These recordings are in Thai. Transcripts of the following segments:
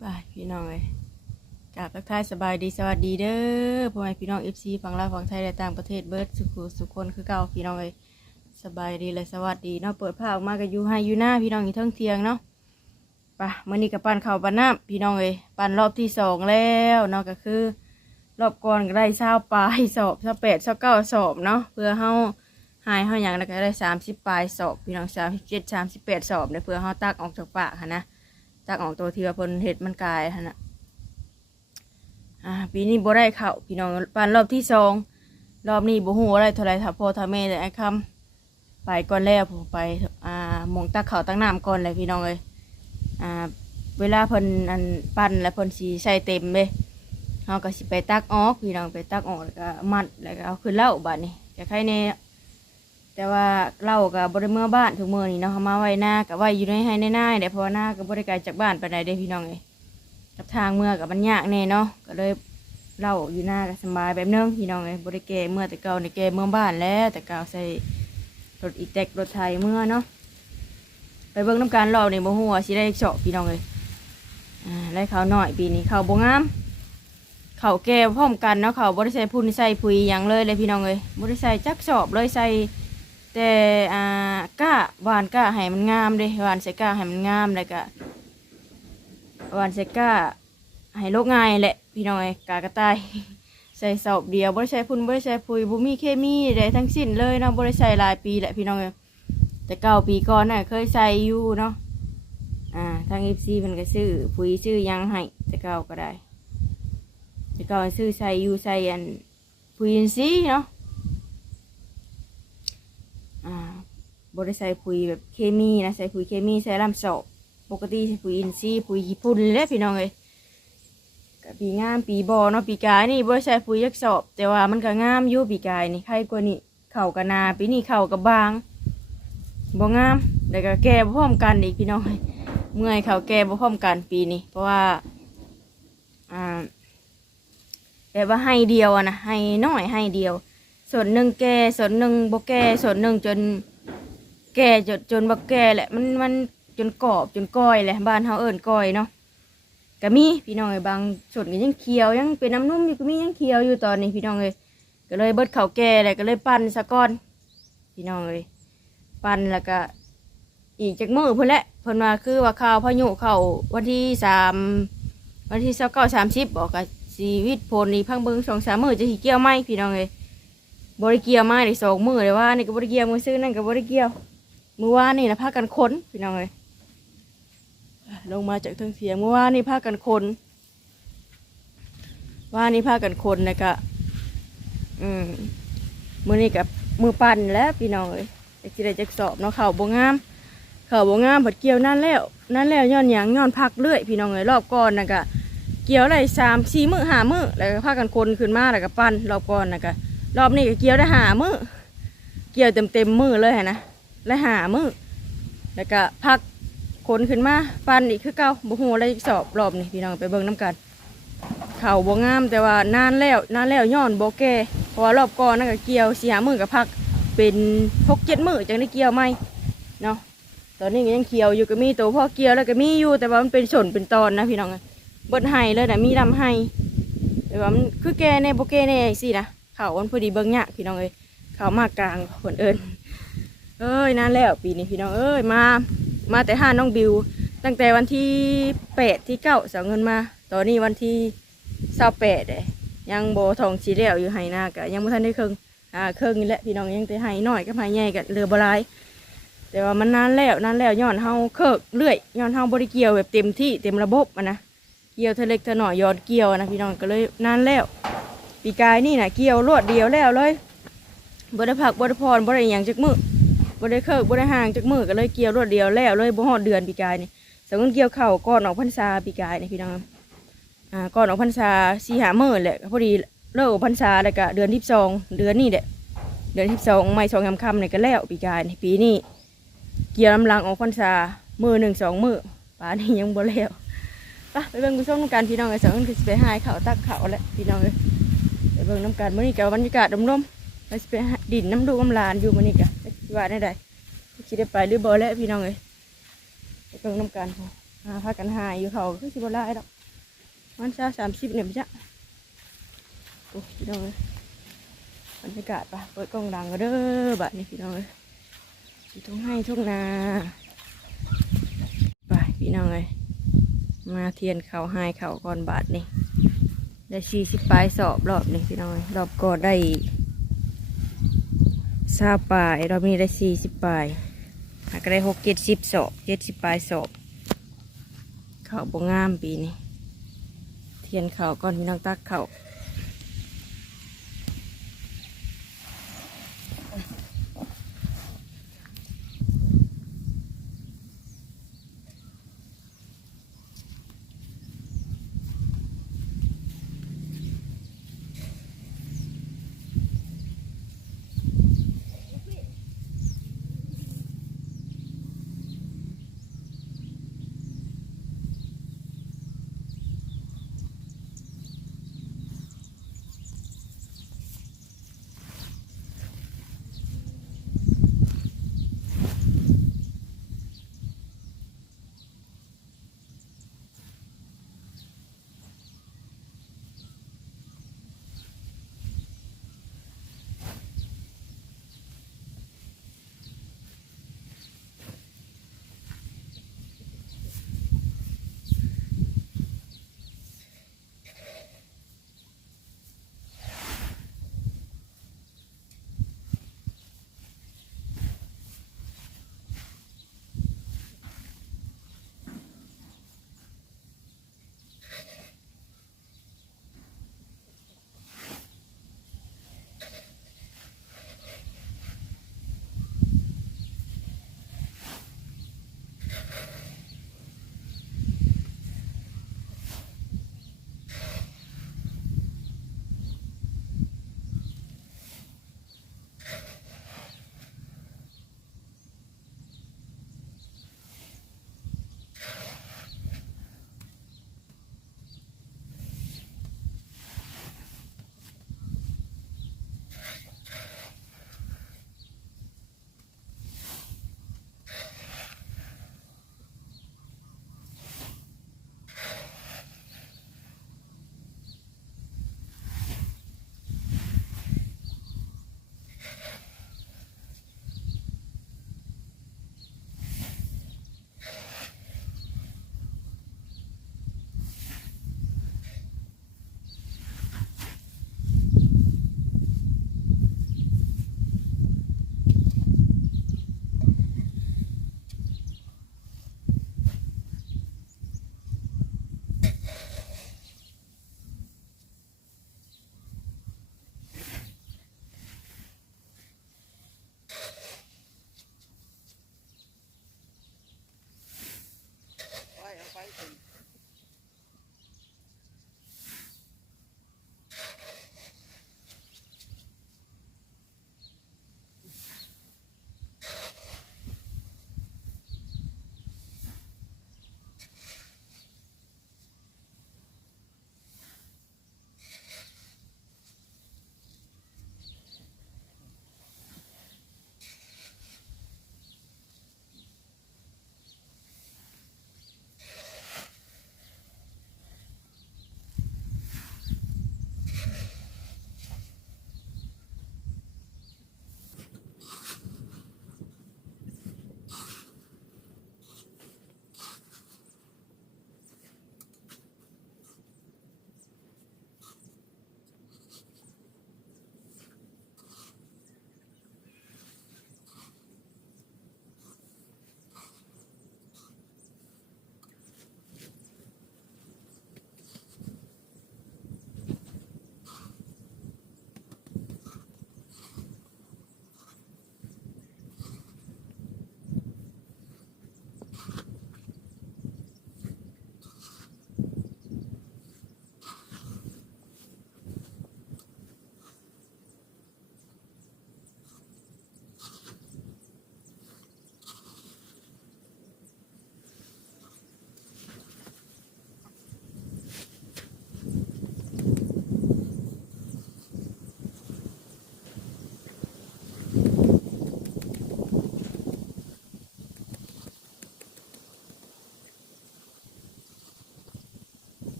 ไปพี่น้องเลยกราบทักทายสบายดีสวัสดีเด้อพ่อแม่พี่น้องเอฟซีฝั่งลาวฝั่งไทยและต่างประเทศเบิร์ดสุขุสุขคนคือเก่าพี่น้องเลยสบายดีและสวัสดีเนาะเปิดผ้าออกมากับยูไฮยูหน้าพี่น้องอยู่ทั้งเทียงเนาะไปมื่อนี้กับปั้นเข้าปั้นน้ำพี่น้องเลยปั้นรอบที่สองแล้วเนาะก็คือ รอบก่อนก็ได้เศร้าปลายสอบเศร้าแปดเศร้าเก้าสอบเนาะเพื่อเฮาหายเฮาอย่างแล้วก็ได้สามสิบปลายสอบพี่น้องสามสิบเจ็ดสามสิบแปดสอบเนี่ยเพื่อเฮาตักออกจากปากค่ะนะ ตักออกตัวที่ว่าเพิ่นเห็ดมันกลายหั่นน่ะอ่าปีนี้บ่ได้เข้าพี่น้องปานรอบที่สองรอบนี้บ่ฮู้อะไรเท่าไรถ้าพ่อถ้าแม่แต่ไอ้คำไปก่อนแล้วผมไปอ่ามองตักข้าวตักน้ำก่อนเลยพี่น้องเอ้ยอ่าเวลาเพิ่นอันปั้นแล้วเพิ่นสิใส่เต็มเลยเฮาก็สิไปตักออกพี่น้องไปตักออกแล้วก็มัดแล้วก็เอาขึ้นเหล้าบัดนี้จะใครแน่ แต่ว่าเหล้าก็บ่ได้เมื่อบ้านทุกมื้อนี่เนาะเอามาไว้หน้าก็ไว้อยู่ในให้ในหน้าเดี๋ยวพราะว่าหน้าก็บ่ได้ไกลจากบ้านไปานใดเด้พี่น้องเอ้ยกับทางเมื่อกับมันยากแน่เนาะก็เลยเล่าอยู่หน้าก็สบายแบบนึงพี่น้องเลยบริเกเมื่อแต่เก่าในเกเมื่อบ้านแล้ว แต่เก่าใส่รถอีแตกรถไทยเมื่อเนาะไปเบิ่งน้ำการรอบในบ่หัวสิได้เฉาะพี่น้องเลยอ่าได้เขาวหน่อยปีนี้เขาวบงามเขาแก่พร้อมกันเนาะเขาบริใส่พุ่นใส่ปุยหยังเลยเลยพี่น้องเลยบริใส่จักสอบเลยใส่ แต่อ่าก้าหวานก้าให้มันงามเด้หวานใส่ก้าให้มันงามเลยก็วันเซก้าให้โลกง่ายแหละ พี่น้องไอ้กากระต่าย ใส่สอบเดียวบริใช้พุ่นบริใช้ปุ๋ยบุมีเคมีใดทั้งสิ้นเลยเนาะบริใช้หลายปีแหละพี่น้องเอ้แต่เก้าปีก่อนน่ะเคยใส่อยู่เนาะอ่าทางเอฟซีมันก็ซื้อปุ๋ยซื้อยังให้แต่เก้าก็ได้แต่เก้าซื้อใส่อยู่ใส่อันปุ๋ยอินทรีย์เนาะอ่า บริใช้ปุ๋ยแบบเคมีนะใส่ปุ๋ยเคมีใส่ลำสอบปกติปุ๋ยอินทรีย์ปุ๋ยญี่ปุ่นเลยพี่น้องเลยก็ปีงามปีบอเนาะปีกายนี่บ่ใช่ปุ๋ยยักษ์สอบ แต่ว่ามันก็งามอยู่ปีกายนี่ใครกว่านี่เข่ากับนาปีนี้เข่ากับบางบ่งามแล้วก็แก่พร้อมกันอีกพี่น้องเอ้ยเมื่อยเข่าแก่บ่พร้อมกันปีนี้ เพราะว่าอ่าแบบว่าให้เดียวอะนะให้น้อยให้เดียวส่วนหนึ่งแก่ส่วนหนึ่งบ่แก่ส่วนหนึ่งจน แก่จนจนบักแก่แหละมันมันจนกรอบจนก้อยแหละบ้านเฮาเอิ้นก้อยเนาะก็มีพี่น้องเอ้ยบางส่วนก็ยังเคี้ยวยังเป็นน้ำนุ่มอยู่ก็มียังเคี้ยวอยู่ตอนนี้พี่น้องเอ้ยก็เลยเบิดเข้าแก่แหละก็เลยปั่นซะก่อนพี่น้องเอ้ยปั่นแล้วก็อีกจากมื้อพุ่นแหละเพิ่นว่าคือว่าข่าวพายุเข้าวันที่สามวันที่29 30บอกกับชีวิตพลนี่พังเบิ่งสองสามมื้อจะสิเกี่ยวไหมพี่น้องเอ้ยบ่ได้เกี่ยวมาได้สองมื้อเลยว่านี่ก็บ่ได้เกี่ยวมื้อซื้อนั่นก็บ่ได้เกี่ยว เมื่อวานนี่นะพากันค้นพี่น้องเลยลงมาจากเทิงเสียงเมื่อวานนี่พากันค้นว่านนี่พากันคนนะกะอืมมือนี่กับมือปั่นแล้วพี่น้องเลยจะกิได้จักสอบเนาะเข่าบงงาม เข่าบงงามผัดเกี่ยวนั่นแล้วนั่นแล้วย้อนหยางย้อนพักเรื่อยพี่น้องเลยรอบก่อนนะกะเกี่ยวได้สามสี่มือหามือแล้วก็พากันคนขึ้นมาแล้วก็ปั่นรอบก่อนนะกะรอบนี้ก็เกี่ยวได้หามือเกี่ยวเต็มเต็มมือเลยนะ และหามือแล้วก็พักขนขึ้นมาปันอีกคือเก่าบุหัวอะไรสอบรอบนี่พี่น้องไปเบิ่งน้ำกันเข่าบ่งามแต่ว่านานแล้วนานแล้วย้อนโบแกเพราะว่ารอบก่อนนั่นก็เกี่ยวเสียมือกับพักเป็นหกเจ็ดมือจังได้เกี่ยวไหมเนาะตอนนี้ก็ยังเกี่ยวอยู่ก็มีตัวพ่อเกี่ยวแล้วก็มีอยู่แต่ว่ามันเป็นส่วนเป็นตอนนะพี่น้องเบิดไห้เลยนะมีลำไห้แต่ว่ามันคือแก่แน่บ่แก่แน่สินะเข่ามันพอดีเบิ่งยากพี่น้องเอ้ยเข่ามากกลางคนเอิญ เอ้ยนานแล้วปีนี้พี่น้องเอ้ยมา มาแต่ห้าน้องบิว ตั้งแต่วันที่แปดที่เก้าเสาเงินมา ตอนนี้วันที่เศร้าแปดเลยยังโบทองชีเหล้วอยู่ไห้หน้ากะยังไม่ทันได้เครื่องอ่าเครื่องนี่แหละพี่น้องยังแต่ไห้น้อยก็ไห้ใหญ่กับเรือบลายแต่ว่ามันนานแล้วนานแล้วย้อนเฮาเคิกเรื่อยย้อนเฮาบริเกี่ยวแบบเต็มที่เต็มระบบอะนะเกี่ยวเทาเล็กเทาหน่อยย้อนเกี่ยวนะพี่น้องก็เลยนานแล้ว ปีกายนี่นะเกี่ยวรวดเดียวแล้วเลยบริผักบริพรบริอย่างจักมือ บ่ได้เคิกบ่ได้ห่างจากมือก็เลยเกี่ยวรวดเดียวแล้วเลยบ่ฮอดเดือนปีกายนี่สมมุติเกี่ยวเข่าก่อนออกพรรษาปีกายนี่พี่น้องอ่าก่อนออกพรรษาสี่หามื้อแหละพอดีเลิกออกพรรษาแล้วก็เดือนที่สองเดือนนี้แหละเดือนที่สองไม่สองยามค่ำนี่ก็แล้วปีกายนี่ปีนี้เกี่ยวลำลังออกพรรษามือหนึ่งสองมือป่านนี้ยังบ่แล้วไปไปเบิ่งกุศลน้ำกันพี่น้องไอ้สองคนคือสิไปหายเข่าตักเข่าแหละพี่น้องเอ้ยไปเบิ่งน้ำกันมื้อนี้ก็บรรยากาศดมๆไปสิไปหาดินน้ำดูกำลานอยู่มันนี่ก ว่าได้ใดคิดได้ไปหรือบ่แล้วพี่น้องเอ้ยไปเบิ่งน้ำกันอหหาพากันหายอยู่เขาคือสิบลายดอกมันเช้าสามสิบเนี่ยพี่จ๊ะโอ้พี่น้องเลยบรรยากาศปะเปิดกล้องดังก็เด้อบัดนี้พี่น้องเลยอยู่ทุ่งให้ทุ่งนาไปพี่น้องเลยมาเทียนเขาให้เขาก่อนบาทนี่ได้สี่สิบปลายสอบรอบนี้พี่น้องเอ้ยรอบก่อนได้ ซาปลายรามีได้สี่สิบปลายหากก็ได้หกเจ็ดสิบสอกเจ็ดสิบปลายสอกเข่าบงงามปีนี้ เทียนเข่าก่อนพี่น้องตักเข่า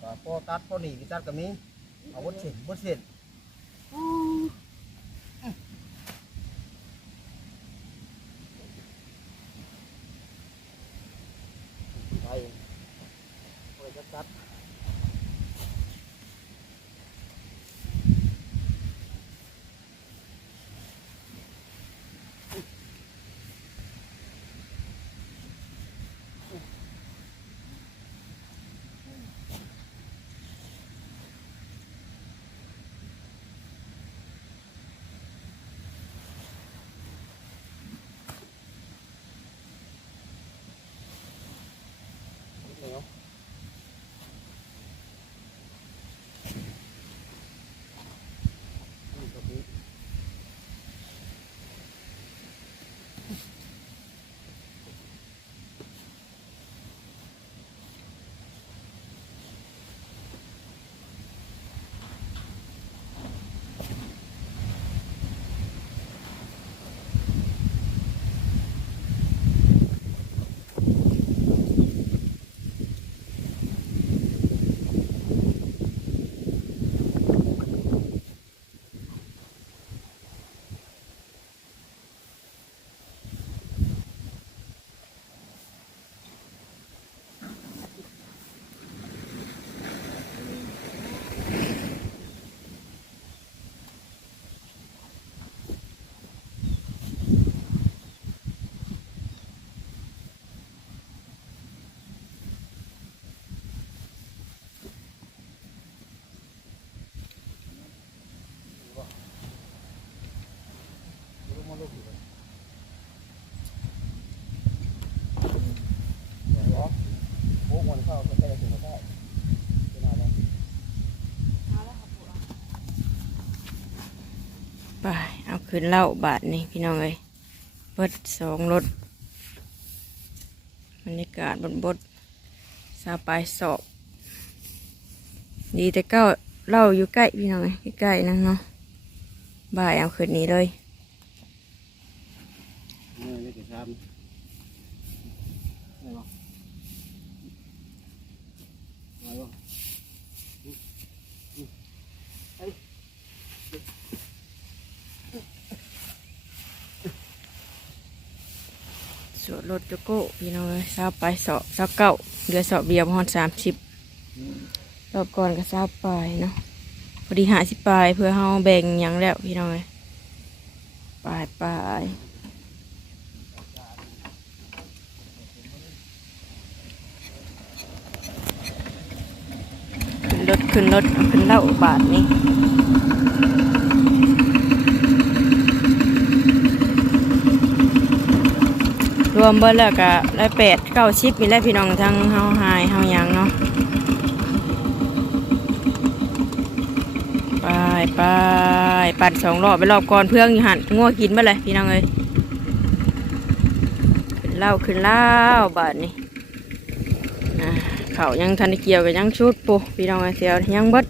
ก็พอตัดพอหนีตัดก็มีเอาวัดเส้นวัดเส้นไปไปจะตัด เหนียวนี่ก็มี รู้มาลูกอยู่เลยเดี๋ยวรอโอ้วันเข้าก็ ได้ถึงมาได้เป็นอะไรไปเอาขึ้นเล่าบาทนี่พี่น้องเอ้ยเบิดสองรถบรรยากาศบนบดสาปลายสอบ ดีแต่เก้าเล่าอยู่ใกล้พี่น้องเอ้ยใกล้ๆนะเนาะบ่ายเอาขึ้นนี้เลยามอะไรวะอะไรวะสวดรถโจโก้พี่น้องเอ้ยสาปลายสอบสาเก้าเดือสอบเบียร์พอนสามสิบรอบก่อนก็สาปลายเนาะพอดีหาสิปลายเพื่อเฮาแบ่งยังแล้วพี่น้องเอ้ยปลายปลาย ขึ้นรถขึ้นเอาขึ้นเล่าบาทนี่รวมเบิดแล้วก็ได้แปดเก้าชิปมีแล้วพี่น้องทั้งเฮาหายเฮายังเนาะไปไปปั่นสองรอบไปรอบก่อนเพื่องยู่หันง่วกินมาเลยพี่น้องเอ้ยขึ้นเล่าขึ้นเล่าบาทนี่ เขายังทันเกี่ยวกับยังชุดปูพี่น้องไอเสียวยังบด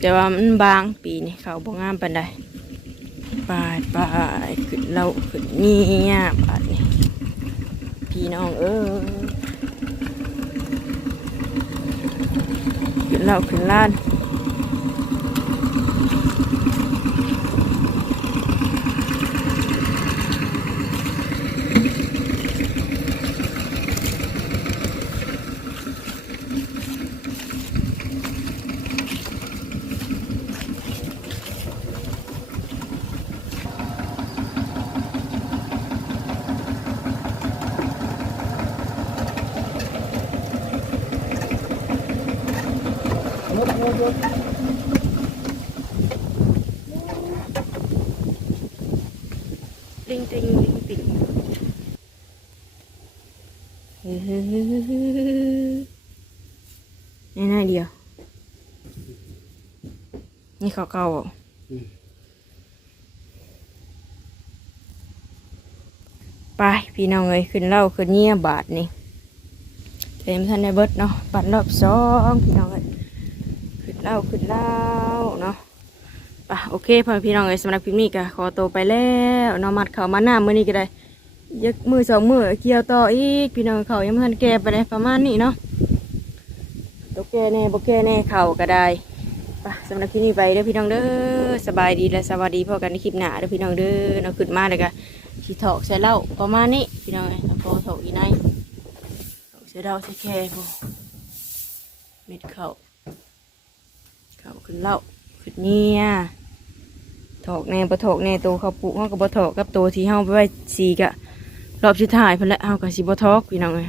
แต่ว่ามันบางปีนี่เขาบ่งามปันใดไปไปขึ้นเหล่าขึ้นนี่บาทนี่พี่น้องเออขึ้นเหล่าขึ้นล้าน มุดมุดมุด ติงติงติงติงเฮ้ยนี่น่าเดียว นี่เขาเก่าไปพี่น้องเอ้ยขึ้นเล่าขึ้นเงียบาทนี่เต็มทันในเบิดเนาะบัตรอบสองพี่น้องเอ้ยขึ้นเล่าขึ้นเล่าเนาะปะโอเคพ่อพี่น้องเอ้ยสำหรับคลิปนี้ก็ขอตัวไปแล้วเนาะมัดเขามาหน้ามือนี้ก็ได้ยักมือสองมือเกี่ยวต่ออีกพี่น้องเขายังไม่ทันแก่ไปเลยประมาณนี้เนาะตัวแก่แน่บ่แก่แน่เข่าก็ได้ ไปสำหรับคลิปนี้ไปเด้อพี่น้องเด้อสบายดีและสวัสดีพอกันในคลิปหน้าเด้อพี่น้องเด้อเราขึ้นมาเลยก็ขี้ถอกใส่เหล้าประมาณนี้พี่น้องเอ้ยพอถอกอีในถอกใส่เหล้าใส่แค่พอเม็ดเข่าเข่าขึ้นเหล้าขึ้นเนี่ยถอกแน่บ่ถอกแน่ตัวเขาปลูกเขาก็บ่ถอกกับตัวที่เฮาไปไว้สีกะรอบสุดท้ายเพิ่นละเฮาก็สิบ่ถอกพี่น้องเอ้ย